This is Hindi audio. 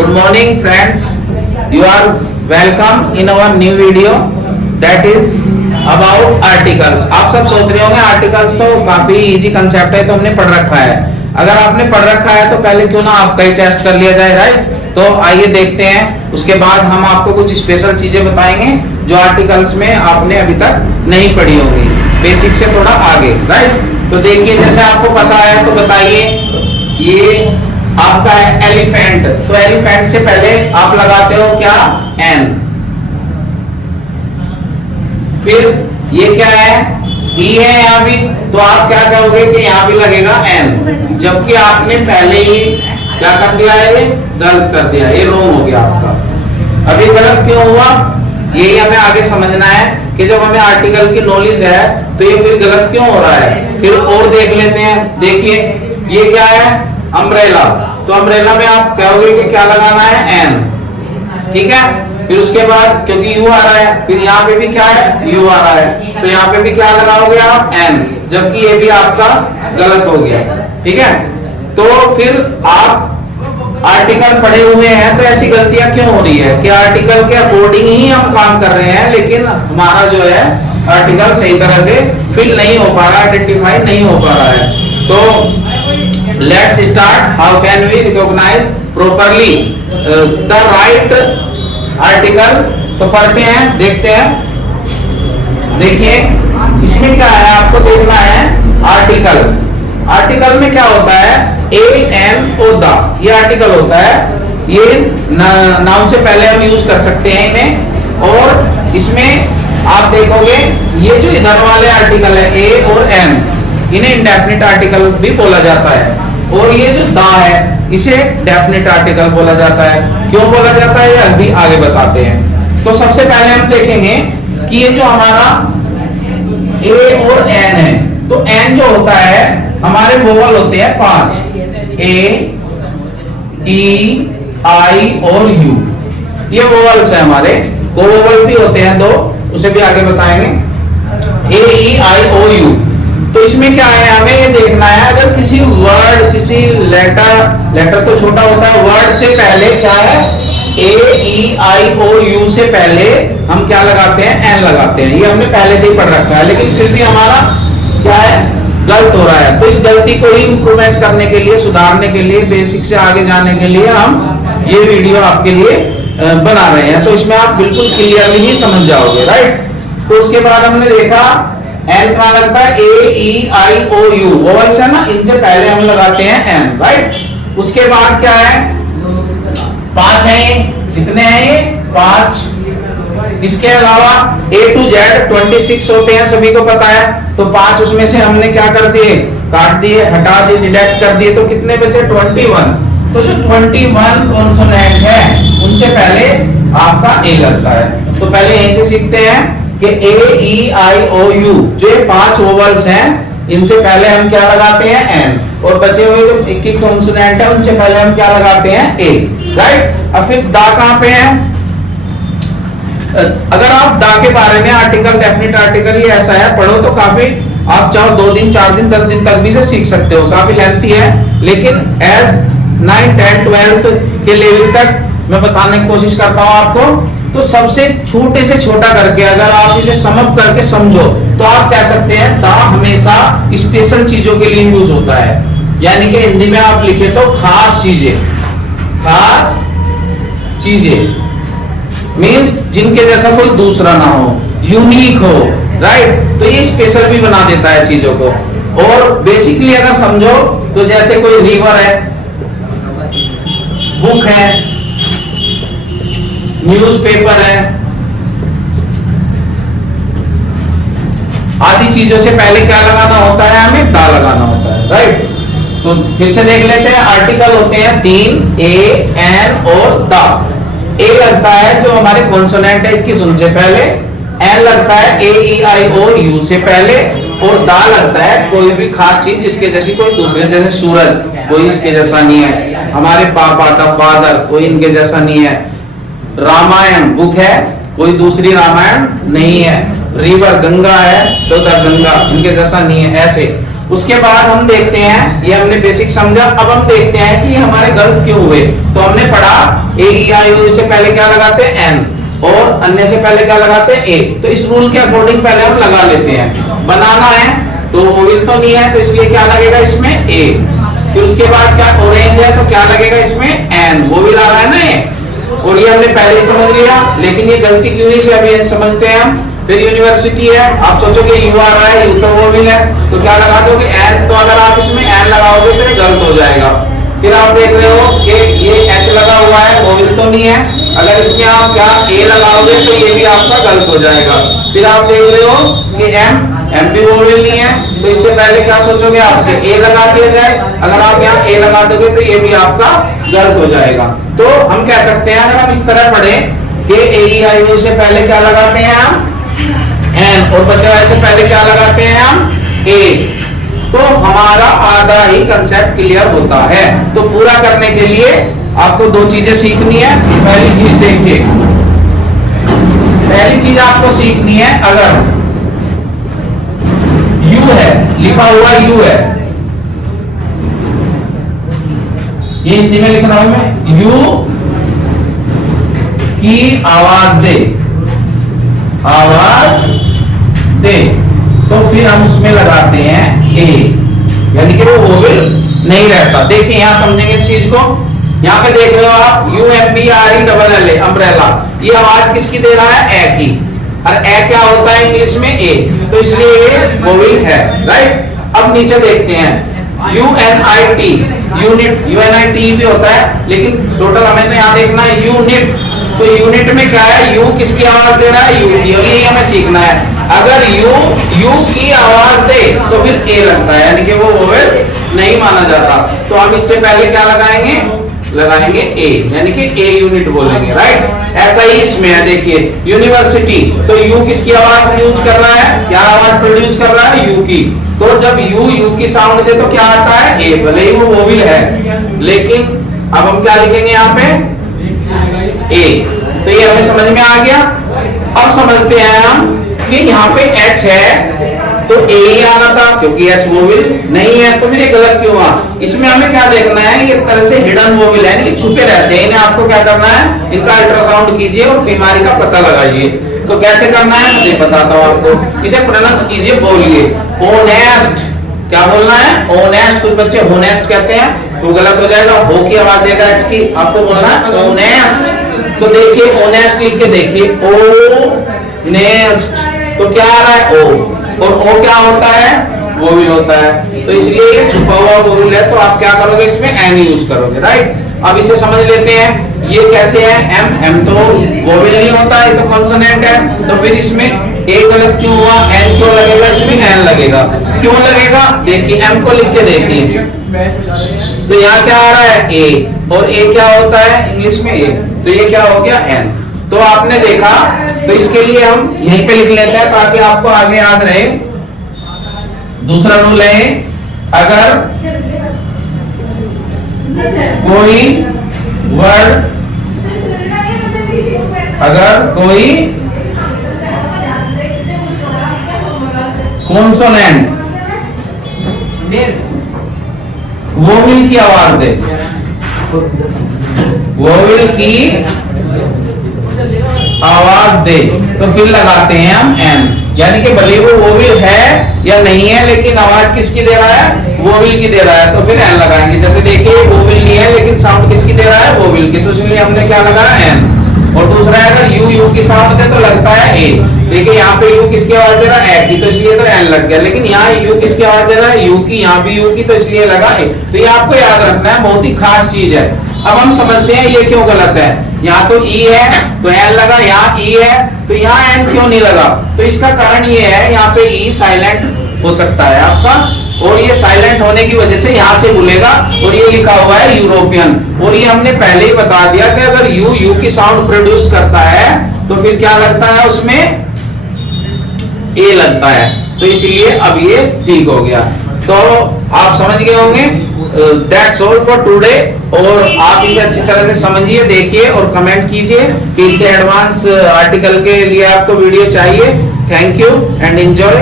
Good morning friends, you are welcome in our new video that is about articles। आप सब सोच रहे होंगे आर्टिकल्स तो काफी इजी कंसेप्ट है, तो हमने पढ़ रखा है। अगर आपने पढ़ रखा है तो पहले क्यों ना आपका ही टेस्ट कर लिया जाए, राइट। तो आइए देखते हैं, उसके बाद हम आपको कुछ स्पेशल चीजें बताएंगे जो आर्टिकल्स में आपने अभी तक नहीं पढ़ी होंगी, बेसिक से थोड़ा आगे, राइट। तो देखिए, जैसे आपको पता है तो बताइए, ये आपका है एलिफेंट, तो एलिफेंट से पहले आप लगाते हो क्या, एन। फिर ये क्या है, ई है यहाँ भी, तो आप क्या कहोगे कि यहाँ भी लगेगा एन, जबकि आपने पहले ही क्या कर दिया है, ये गलत कर दिया, ये रॉन्ग हो गया आपका। अभी गलत क्यों हुआ, यही हमें आगे समझना है कि जब हमें आर्टिकल की नॉलेज है तो ये फिर गलत क्यों हो रहा है। फिर और देख लेते हैं, देखिए ये क्या है, अम्ब्रेला, तो अम्ब्रेला में आप कहोगे कि क्या लगाना है, एन, ठीक है। फिर उसके बाद क्योंकि यू आ रहा है, फिर यहाँ पे भी क्या है, यू आ रहा है, तो यहाँ पे भी क्या लगाओगे आप, एन, जबकि ये भी आपका गलत हो गया, ठीक है। तो फिर आप आर्टिकल पढ़े हुए हैं तो ऐसी गलतियां क्यों हो रही है कि आर्टिकल के अकॉर्डिंग ही हम काम कर रहे हैं, लेकिन हमारा जो है आर्टिकल सही तरह से फिल नहीं हो पा रहा, आइडेंटिफाई नहीं हो पा रहा है। तो let's start, how can we recognise properly the right article. तो पढ़ते हैं, देखते हैं। देखिए इसमें क्या है, आपको देखना है आर्टिकल। आर्टिकल में क्या होता है, ए एन ओ द, ये आर्टिकल होता है। ये नाउन से पहले हम यूज कर सकते हैं इन्हें, और इसमें आप देखोगे ये जो इधर वाले आर्टिकल है ए और एन, इन्हें इंडेफिनिट आर्टिकल भी बोला जाता है, और ये जो द है इसे डेफिनिट आर्टिकल बोला जाता है। क्यों बोला जाता है ये अभी आगे बताते हैं। तो सबसे पहले हम देखेंगे कि ये जो हमारा ए और एन है, तो एन जो होता है हमारे वोवल होते हैं 5, ए ई आई और यू, ये वोवल्स है हमारे। वोवल भी होते हैं 2, उसे भी आगे बताएंगे, ए ई आई ओ यू। तो इसमें क्या है, हमें ये देखना है अगर किसी वर्ड, किसी लेटर तो छोटा होता है, वर्ड से पहले क्या है, ए ई आई ओ यू से पहले हम क्या लगाते हैं, एन लगाते हैं। ये हमने पहले से ही पढ़ रखा है, लेकिन फिर भी हमारा क्या है, गलत हो रहा है। तो इस गलती को ही इंप्रूवमेंट करने के लिए, सुधारने के लिए, बेसिक से आगे जाने के लिए हम ये वीडियो आपके लिए बना रहे हैं। तो इसमें आप बिल्कुल क्लियरली ही समझ जाओगे, राइट। तो उसके बाद हमने देखा एन कहां लगता है, ए ई आई ओ यू, वोवल्स है ना, इनसे पहले हम लगाते हैं एन, राइट। उसके बाद क्या है, 5 है, कितने हैं ये, 5। इसके अलावा ए टू जेड 26 होते हैं, सभी को पता है। तो 5 उसमें से हमने क्या कर दिए, काट दिए, हटा दिए, डिडक्ट कर दिए, तो कितने बचे, 21। तो जो 21 कॉन्सोनेंट है उनसे पहले आपका ए लगता है। तो पहले यहीं से सीखते हैं कि ए ई आई ओ यू, जो 5 वोवल्स हैं, इनसे पहले हम क्या लगाते हैं, एन, और बचे हुए जो 21 कॉन्सोनेंट है उनसे पहले हम क्या लगाते हैं, ए, राइट। अब फिर दा कहां पे है, अगर आप दा के बारे में आर्टिकल, डेफिनिट आर्टिकल, ये ऐसा है, पढ़ो तो काफी, आप चाहो 2 दिन 4 दिन 10 दिन तक भी से सीख सकते हो, काफी लेंथी है, लेकिन एज 9, 10, 12 के लेवल तक मैं बताने की कोशिश करता हूं आपको। तो सबसे छोटे से छोटा करके अगर आप इसे समअप करके समझो तो आप कह सकते हैं दा हमेशा स्पेशल चीजों के लिए यूज होता है, यानी कि हिंदी में आप लिखे तो खास चीजें, खास चीजें मीन्स जिनके जैसा कोई दूसरा ना हो, यूनिक हो, राइट। तो ये स्पेशल भी बना देता है चीजों को। और बेसिकली अगर समझो तो जैसे कोई रिवर है, बुक है, न्यूज़पेपर है, आदि चीजों से पहले क्या लगाना होता है, हमें दा लगाना होता है, राइट। तो फिर से देख लेते हैं, आर्टिकल होते हैं 3, ए एन और दा। ए लगता है जो हमारे कॉन्सोनेंट है 21 उनसे पहले, एन लगता है ए ई आई ओ यू से पहले, और दा लगता है कोई भी खास चीज जिसके जैसी कोई दूसरे, जैसे सूरज कोई इसके जैसा नहीं है, हमारे पापा द फादर कोई इनके जैसा नहीं है, रामायण बुक है कोई दूसरी रामायण नहीं है, रिवर गंगा है तो द गंगा इनके जैसा नहीं है, ऐसे। उसके बाद हम देखते हैं, ये हमने बेसिक समझा, अब हम देखते हैं कि हमारे गलत क्यों हुए। तो हमने पढ़ा ए ई आई ओ से पहले क्या लगाते हैं एन, और अन्य से पहले क्या लगाते हैं ए। तो इस रूल के अकॉर्डिंग पहले हम लगा लेते हैं। बनाना है तो वोवेल तो नहीं है, तो इसलिए क्या लगेगा इसमें ए। फिर उसके बाद क्या ऑरेंज है तो क्या लगेगा इसमें एन, वोवेल आ रहा है ना ये, और ये हमने पहले ही समझ लिया, लेकिन ये गलती क्यों हुई अभी समझते हैं हम। फिर यूनिवर्सिटी है, आप सोचोगे यू आ रहा है, यू तो वोवेल है, तो क्या लगा दोगे एन, तो अगर आप इसमें एन लगाओगे तो ये गलत हो जाएगा। फिर आप देख रहे हो कि ये एच लगा हुआ है, वोवेल तो नहीं है, अगर इसमें आप क्या ए लगाओगे तो ये भी आपका गलत हो जाएगा। फिर आप देख रहे हो कि एम भी वोवेल नहीं है, तो इससे पहले क्या सोचोगे आपके ए लगा दिया जाए, अगर आप यहाँ ए लगा दोगे तो ये भी आपका गलत हो जाएगा। तो हम कह सकते हैं, अगर हम इस तरह पढ़े कि ए ई आई ओ से पहले क्या लगाते हैं हम एन, और बचा से पहले क्या लगाते हैं हम ए, तो हमारा आधा ही कंसेप्ट क्लियर होता है। तो पूरा करने के लिए आपको दो चीजें सीखनी है। पहली चीज देखिए, पहली चीज आपको सीखनी है, अगर यू है लिखा हुआ यू है, ये हिंदी में लिख रहा हूं मैं, यू की आवाज दे, आवाज दे, तो फिर हम उसमें लगाते हैं ए, यानी कि वो वोवेल नहीं रहता। देखिए यहां समझेंगे इस चीज को, यहां पे देख रहे हो आप U M B R E double L A umbrella, ये आवाज किसकी दे रहा है ए की, और ए क्या होता है इंग्लिश में ए, तो इसलिए ये वोवेल है, राइट। अब नीचे देखते हैं U N I T, unit, U N I T भी होता है, लेकिन टोटल हमें तो यहाँ देखना है यूनिट, तो यूनिट में क्या है, यू किसकी आवाज दे रहा है, यू की, और ये हमें सीखना है। अगर यू की आवाज दे तो फिर ए लगता है, यानी कि वो वोवेल नहीं माना जाता। तो हम इससे पहले क्या लगाएंगे ए, यानी कि ए यूनिट बोलेंगे, राइट। ऐसा ही इसमें है, देखिए यूनिवर्सिटी, तो यू किसकी आवाज प्रोड्यूस कर रहा है, क्या आवाज प्रोड्यूस कर रहा है, यू की, तो जब यू की साउंड दे तो क्या आता है ए, भले ही वो वोवेल है, लेकिन अब हम क्या लिखेंगे यहाँ पे ए, तो ये हमें समझ में आ गया। अब समझते हैं हम कि यहाँ पे एच है तो ए ही आना था, क्योंकि एच वोवेल नहीं है, तो फिर ये गलत क्यों हुआ। इसमें हमें क्या देखना है, ये तरह से हिडन वोवेल है, कि छुपे रहते हैं, इन्हें आपको क्या करना है, इनका अल्ट्रासाउंड कीजिए और बीमारी का पता लगाइए। तो कैसे करना है मैं बताता हूँ आपको, इसे प्रोनाउंस कीजिए, बोलिए ओनेस्ट, क्या बोलना है ओनेस्ट, कुछ बच्चे होनेस्ट कहते हैं तो गलत हो जाएगा, हो की आवाज देगा एच की, आपको बोलना है ओनेस्ट। तो देखिए ओनेस्ट लिख के देखिए, ओ नेस्ट, तो क्या आ रहा है ओ, और ओ क्या होता है वोवेल होता है, तो इसलिए ये छुपा हुआ वोवेल है, तो आप क्या करोगे इसमें एन यूज करोगे, राइट। अब इसे समझ लेते हैं, ये कैसे है एम तो वोवेल नहीं होता, ये तो कॉन्सोनेंट है, तो फिर इसमें ए गलत क्यों हुआ, एन क्यों लगेगा, इसमें एन लगेगा, क्यों लगेगा, देखिए एम को लिख के देखिए, तो यहाँ क्या आ रहा है ए, और ए क्या होता है इंग्लिश में ए, तो ये क्या हो गया एन। तो आपने देखा, तो इसके लिए हम यहीं पे लिख लेते हैं ताकि आपको आगे याद रहे। दूसरा रूल है, अगर कोई वर्ड, अगर कोई कॉन्सोनेंट वोवेल की आवाज दे, वोवेल की आवाज दे, तो फिर लगाते हैं हम एन, यानी कि भले वो वोवेल है या नहीं है, लेकिन आवाज किसकी दे रहा है, वोवेल की दे रहा है, तो फिर एन लगाएंगे। जैसे देखिए वोवेल नहीं है, लेकिन साउंड किसकी दे रहा है, वोवेल की, तो इसलिए हमने क्या लगाया एन। और दूसरा है, अगर यू की साउंड दे तो लगता है ए, देखिए यहाँ पे यू किसकी आवाज दे रहा है, ए की, तो इसलिए तो एन लग गया, लेकिन यहाँ यू किसकी आवाज दे रहा है, यू की, यहाँ भी यू की, तो इसलिए लगा ए। तो ये आपको याद रखना है, बहुत ही खास चीज है। अब हम समझते हैं ये क्यों गलत है, यहाँ तो ई है तो एन लगा, यहाँ ई है तो यहाँ एन क्यों नहीं लगा, तो इसका कारण ये है, यहाँ पे ई साइलेंट हो सकता है आपका, और ये साइलेंट होने की वजह से यहाँ से बोलेगा, और ये लिखा हुआ है यूरोपियन, और ये हमने पहले ही बता दिया कि अगर यू की साउंड प्रोड्यूस करता है तो फिर क्या लगता है उसमें ए लगता है, तो इसलिए अब ये ठीक हो गया। तो आप समझ गए होंगे, दैट्स ऑल फॉर टुडे, और आप इसे अच्छी तरह से समझिए, देखिए और कमेंट कीजिए कि इससे एडवांस आर्टिकल के लिए आपको वीडियो चाहिए। Thank you and enjoy.